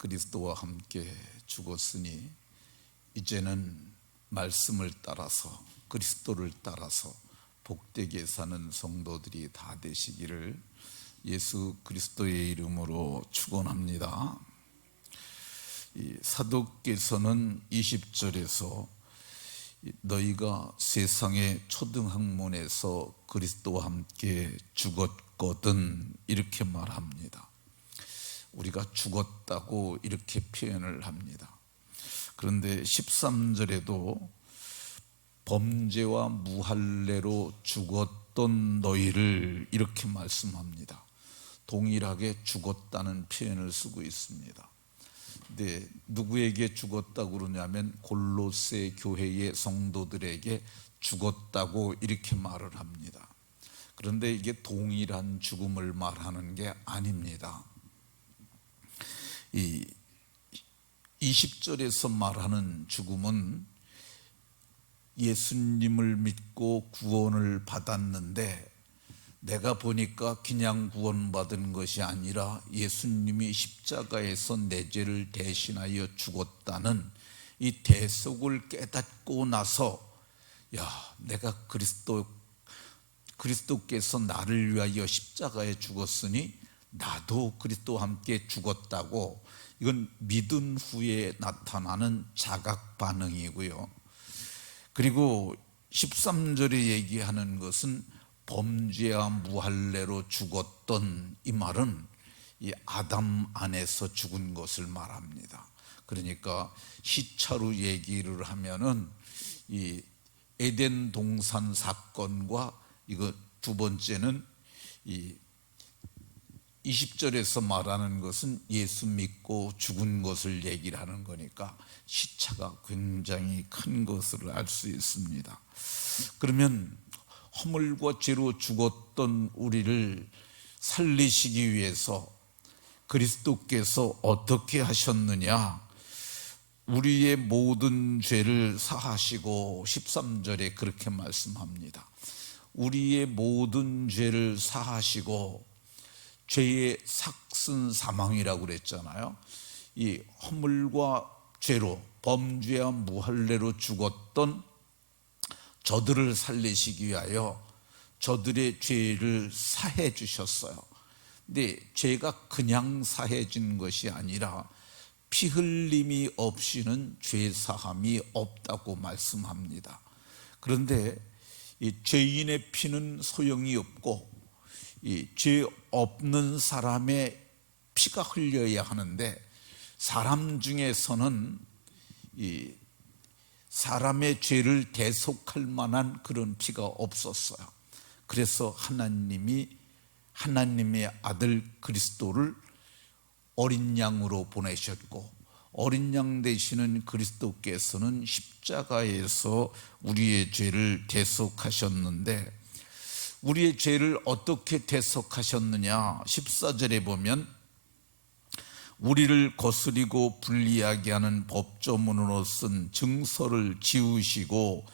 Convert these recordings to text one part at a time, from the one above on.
그리스도와 함께 죽었으니 이제는 말씀을 따라서 그리스도를 따라서 복되게 사는 성도들이 다 되시기를 예수 그리스도의 이름으로 축원합니다. 사도께서는 20절에서 너희가 세상의 초등학문에서 그리스도와 함께 죽었거든 이렇게 말합니다. 우리가 죽었다고 이렇게 표현을 합니다. 그런데 13절에도 범죄와 무할례로 죽었던 너희를 이렇게 말씀합니다. 동일하게 죽었다는 표현을 쓰고 있습니다. 근데 누구에게 죽었다고 그러냐면 골로새 교회의 성도들에게 죽었다고 이렇게 말을 합니다. 그런데 이게 동일한 죽음을 말하는 게 아닙니다. 이 20절에서 말하는 죽음은 예수님을 믿고 구원을 받았는데 내가 보니까 그냥 구원받은 것이 아니라 예수님이 십자가에서 내 죄를 대신하여 죽었다는 이 대속을 깨닫고 나서 내가 그리스도께서 나를 위하여 십자가에 죽었으니 나도 그리스도와 함께 죽었다고, 이건 믿은 후에 나타나는 자각 반응이고요. 그리고 13절에 얘기하는 것은 범죄와 무할례로 죽었던 이 말은 이 아담 안에서 죽은 것을 말합니다. 그러니까 시차로 얘기를 하면은 이 에덴 동산 사건과 이거 두 번째는 이 20절에서 말하는 것은 예수 믿고 죽은 것을 얘기를 하는 거니까 시차가 굉장히 큰 것을 알 수 있습니다. 그러면 허물과 죄로 죽었던 우리를 살리시기 위해서 그리스도께서 어떻게 하셨느냐? 우리의 모든 죄를 사하시고 13절에 그렇게 말씀합니다. 우리의 모든 죄를 사하시고 죄의 삭슨 사망이라고 그랬잖아요. 이 허물과 죄로 범죄와 무할례로 죽었던 저들을 살리시기 위하여 저들의 죄를 사해 주셨어요. 근데 죄가 그냥 사해진 것이 아니라 피 흘림이 없이는 죄 사함이 없다고 말씀합니다. 그런데 이 죄인의 피는 소용이 없고 이 죄 없는 사람의 피가 흘려야 하는데 사람 중에서는 이 사람의 죄를 대속할 만한 그런 피가 없었어요. 그래서 하나님의 아들 그리스도를 어린 양으로 보내셨고, 어린 양 되시는 그리스도께서는 십자가에서 우리의 죄를 대속하셨는데, 우리의 죄를 어떻게 대속하셨느냐? 14절에 보면 우리를 거스리고 불리하게 하는 법조문으로 쓴 증서를 지우시고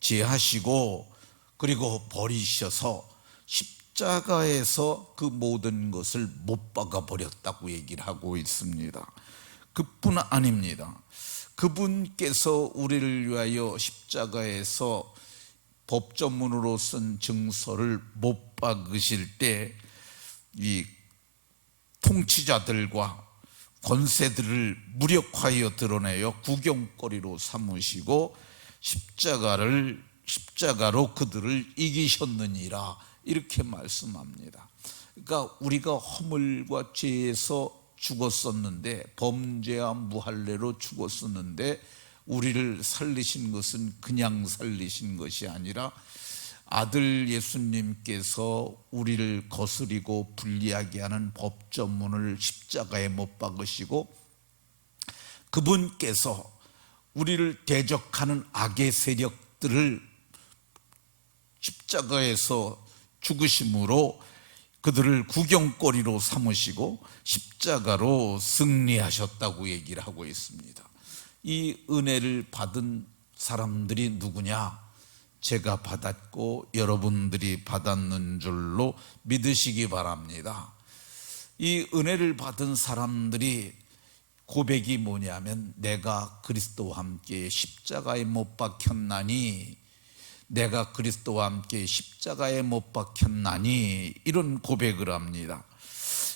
제하시고 그리고 버리셔서 십자가에서 그 모든 것을 못 박아 버렸다고 얘기를 하고 있습니다. 그뿐 아닙니다. 그분께서 우리를 위하여 십자가에서 법조문으로 쓴 증서를 못 박으실 때 이 통치자들과 권세들을 무력하여 드러내어 구경거리로 삼으시고 십자가로 그들을 이기셨느니라 이렇게 말씀합니다. 그러니까 우리가 허물과 죄에서 죽었었는데, 범죄와 무할례로 죽었었는데 우리를 살리신 것은 그냥 살리신 것이 아니라 아들 예수님께서 우리를 거스리고 불리하게 하는 법조문을 십자가에 못 박으시고 그분께서 우리를 대적하는 악의 세력들을 십자가에서 죽으심으로 그들을 구경거리로 삼으시고 십자가로 승리하셨다고 얘기를 하고 있습니다. 이 은혜를 받은 사람들이 누구냐? 제가 받았고 여러분들이 받았는 줄로 믿으시기 바랍니다. 이 은혜를 받은 사람들이 고백이 뭐냐면 내가 그리스도와 함께 십자가에 못 박혔나니, 내가 그리스도와 함께 십자가에 못 박혔나니, 이런 고백을 합니다.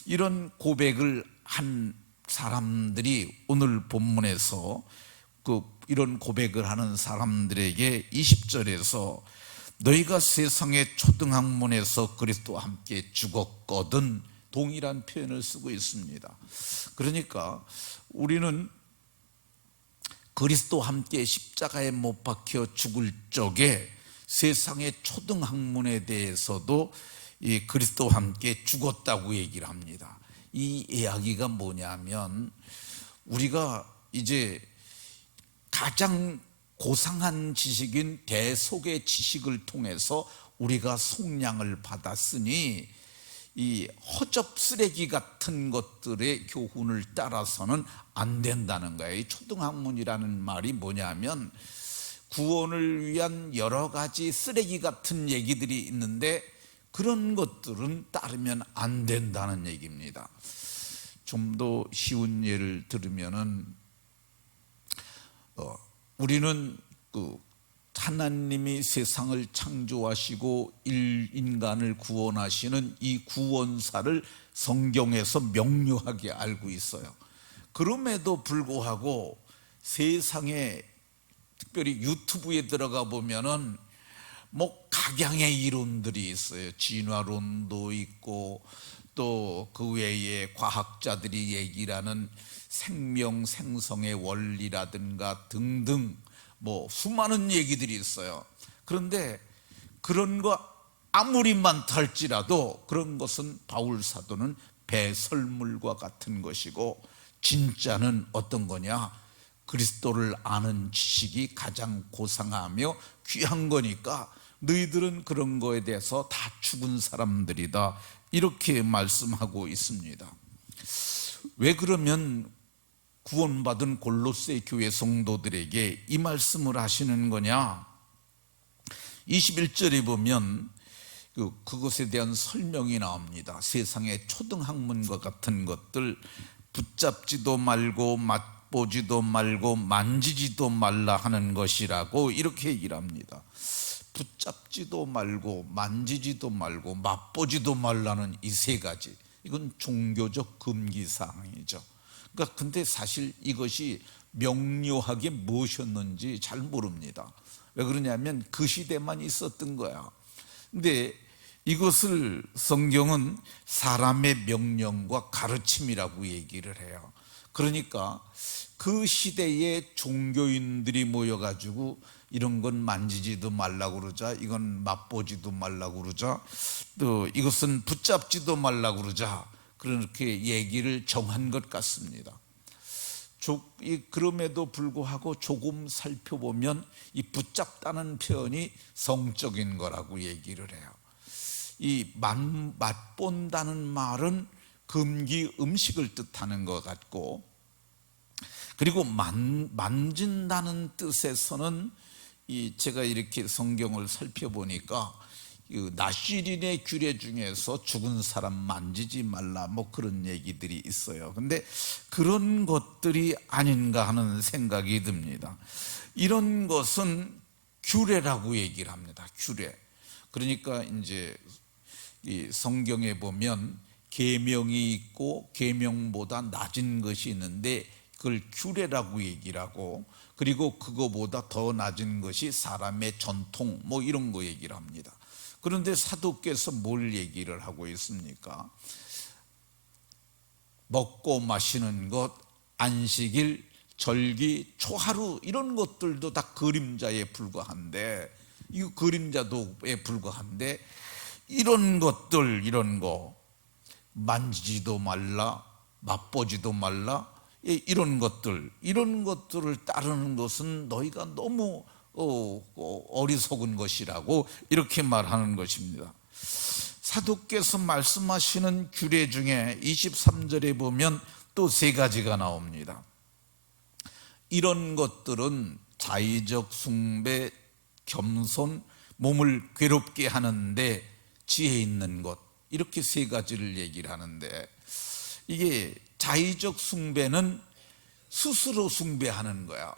이런 고백을 한 사람들이 오늘 본문에서 이런 고백을 하는 사람들에게 20절에서 너희가 세상의 초등학문에서 그리스도와 함께 죽었거든, 동일한 표현을 쓰고 있습니다. 그러니까 우리는 그리스도와 함께 십자가에 못 박혀 죽을 적에 세상의 초등학문에 대해서도 이 그리스도와 함께 죽었다고 얘기를 합니다. 이 이야기가 뭐냐면 우리가 이제 가장 고상한 지식인 대속의 지식을 통해서 우리가 속량을 받았으니 이 허접 쓰레기 같은 것들의 교훈을 따라서는 안 된다는 거예요. 이 초등학문이라는 말이 뭐냐면 구원을 위한 여러 가지 쓰레기 같은 얘기들이 있는데 그런 것들은 따르면 안 된다는 얘기입니다. 좀 더 쉬운 예를 들으면은 우리는 하나님이 세상을 창조하시고 인간을 구원하시는 이 구원사를 성경에서 명료하게 알고 있어요. 그럼에도 불구하고 세상에 특별히 유튜브에 들어가 보면은 뭐 각양의 이론들이 있어요. 진화론도 있고 또 그 외에 과학자들이 얘기를 하는 생명 생성의 원리라든가 등등 뭐 수많은 얘기들이 있어요. 그런데 그런 거 아무리 많다 할지라도 그런 것은 바울 사도는 배설물과 같은 것이고, 진짜는 어떤 거냐? 그리스도를 아는 지식이 가장 고상하며 귀한 거니까 너희들은 그런 거에 대해서 다 죽은 사람들이다, 이렇게 말씀하고 있습니다. 왜 그러면 구원받은 골로새 교회 성도들에게 이 말씀을 하시는 거냐? 21절에 보면 그것에 대한 설명이 나옵니다. 세상의 초등학문과 같은 것들 붙잡지도 말고 맛보지도 말고 만지지도 말라 하는 것이라고 이렇게 얘기를 합니다. 붙잡지도 말고 만지지도 말고 맛보지도 말라는 이 세 가지, 이건 종교적 금기사항이죠. 그러니까 근데 사실 이것이 명료하게 무엇이었는지 잘 모릅니다. 왜 그러냐면 그 시대만 있었던 거야. 근데 이것을 성경은 사람의 명령과 가르침이라고 얘기를 해요. 그러니까 그 시대에 종교인들이 모여가지고 이런 건 만지지도 말라고 그러자, 이건 맛보지도 말라고 그러자, 또 이것은 붙잡지도 말라고 그러자, 그렇게 얘기를 정한 것 같습니다. 그럼에도 불구하고 조금 살펴보면 이 붙잡다는 표현이 성적인 거라고 얘기를 해요. 이 맛본다는 말은 금기 음식을 뜻하는 것 같고, 그리고 만진다는 뜻에서는 제가 이렇게 성경을 살펴보니까 나시린의 규례 중에서 죽은 사람 만지지 말라 뭐 그런 얘기들이 있어요. 근데 그런 것들이 아닌가 하는 생각이 듭니다. 이런 것은 규례라고 얘기를 합니다. 규례. 그러니까 이제 이 성경에 보면 계명이 있고 계명보다 낮은 것이 있는데 그걸 규례라고 얘기를 하고, 그리고 그거보다 더 낮은 것이 사람의 전통 뭐 이런 거 얘기를 합니다. 그런데 사도께서 뭘 얘기를 하고 있습니까? 먹고 마시는 것, 안식일, 절기, 초하루 이런 것들도 다 그림자에 불과한데, 이 그림자도에 불과한데 이런 것들, 이런 거 만지지도 말라, 맛보지도 말라, 이런 것들을 따르는 것은 너희가 너무 어리석은 것이라고 이렇게 말하는 것입니다. 사도께서 말씀하시는 규례 중에 23절에 보면 또 세 가지가 나옵니다. 이런 것들은 자의적 숭배, 겸손, 몸을 괴롭게 하는데 지혜 있는 것, 이렇게 세 가지를 얘기를 하는데, 이게 자의적 숭배는 스스로 숭배하는 거야.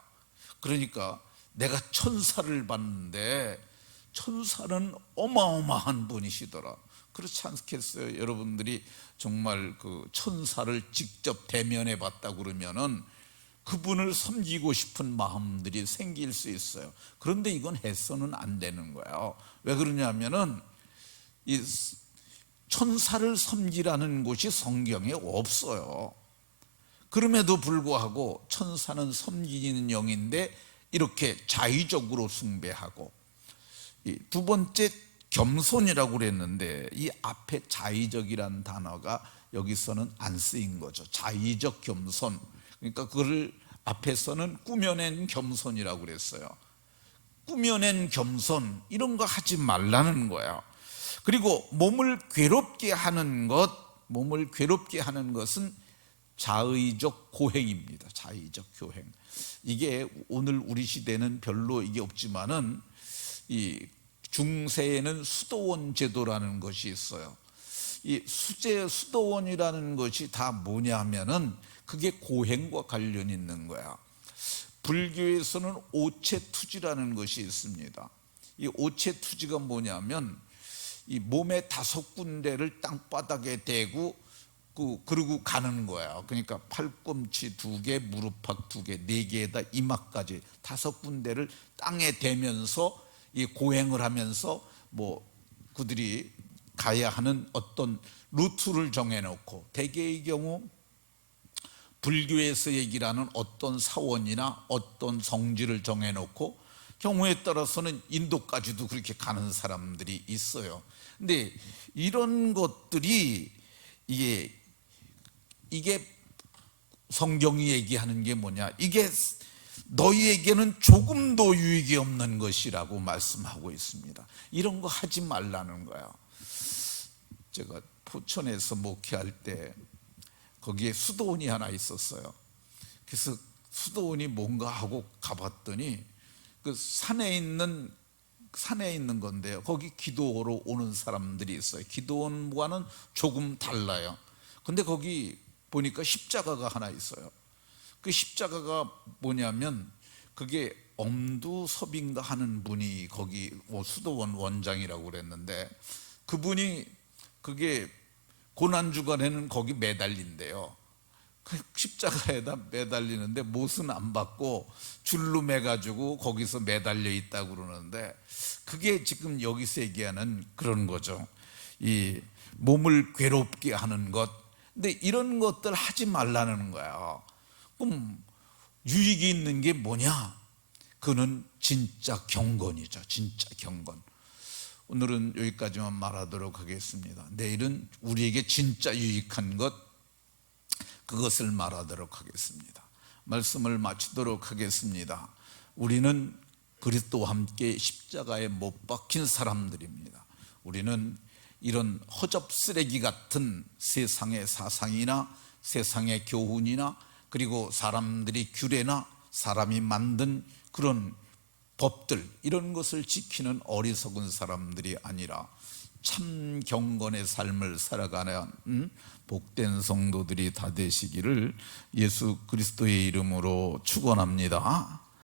그러니까 내가 천사를 봤는데 천사는 어마어마한 분이시더라. 그렇지 않겠어요? 여러분들이 정말 그 천사를 직접 대면해 봤다 그러면은 그분을 섬기고 싶은 마음들이 생길 수 있어요. 그런데 이건 해서는 안 되는 거예요. 왜 그러냐면은 이 천사를 섬기라는 곳이 성경에 없어요. 그럼에도 불구하고 천사는 섬기는 영인데 이렇게 자의적으로 숭배하고, 두 번째 겸손이라고 그랬는데 이 앞에 자의적이라는 단어가 여기서는 안 쓰인 거죠. 자의적 겸손. 그러니까 그걸 앞에서는 꾸며낸 겸손이라고 그랬어요. 꾸며낸 겸손 이런 거 하지 말라는 거예요. 그리고 몸을 괴롭게 하는 것은 자의적 고행입니다. 자의적 교행. 이게 오늘 우리 시대는 별로 이게 없지만은 이 중세에는 수도원 제도라는 것이 있어요. 이 수도원이라는 것이 다 뭐냐 하면은 그게 고행과 관련이 있는 거야. 불교에서는 오체투지라는 것이 있습니다. 이 오체투지가 뭐냐면 이 몸의 5군데를 땅바닥에 대고 그러고 가는 거야. 그러니까 팔꿈치 2개, 무릎팍 2개, 4개에다 이마까지 5군데를 땅에 대면서 이 고행을 하면서 뭐 그들이 가야 하는 어떤 루트를 정해놓고, 대개의 경우 불교에서 얘기를 하는 어떤 사원이나 어떤 성지를 정해놓고 경우에 따라서는 인도까지도 그렇게 가는 사람들이 있어요. 근데 이런 것들이 이게 성경이 얘기하는 게 뭐냐, 이게 너희에게는 조금도 유익이 없는 것이라고 말씀하고 있습니다. 이런 거 하지 말라는 거야. 제가 포천에서 목회할 때 거기에 수도원이 하나 있었어요. 그래서 수도원이 뭔가 하고 가봤더니 그 산에 있는 건데요. 거기 기도로 오는 사람들이 있어요. 기도원과는 조금 달라요. 근데 거기 보니까 십자가가 하나 있어요. 그 십자가가 뭐냐면 그게 엄두섭인가 하는 분이 거기 수도원 원장이라고 그랬는데, 그분이 그게 고난주간에는 거기 매달린대요. 그 십자가에다 매달리는데 못은 안 받고 줄로 매가지고 거기서 매달려 있다고 그러는데, 그게 지금 여기서 얘기하는 그런 거죠. 이 몸을 괴롭게 하는 것. 근데 이런 것들 하지 말라는 거야. 그럼 유익이 있는 게 뭐냐? 그는 진짜 경건이죠. 진짜 경건. 오늘은 여기까지만 말하도록 하겠습니다. 내일은 우리에게 진짜 유익한 것, 그것을 말하도록 하겠습니다. 말씀을 마치도록 하겠습니다. 우리는 그리스도와 함께 십자가에 못 박힌 사람들입니다. 우리는 이런 허접 쓰레기 같은 세상의 사상이나 세상의 교훈이나 그리고 사람들이 규례나 사람이 만든 그런 법들, 이런 것을 지키는 어리석은 사람들이 아니라 참 경건의 삶을 살아가는 복된 성도들이 다 되시기를 예수 그리스도의 이름으로 축원합니다.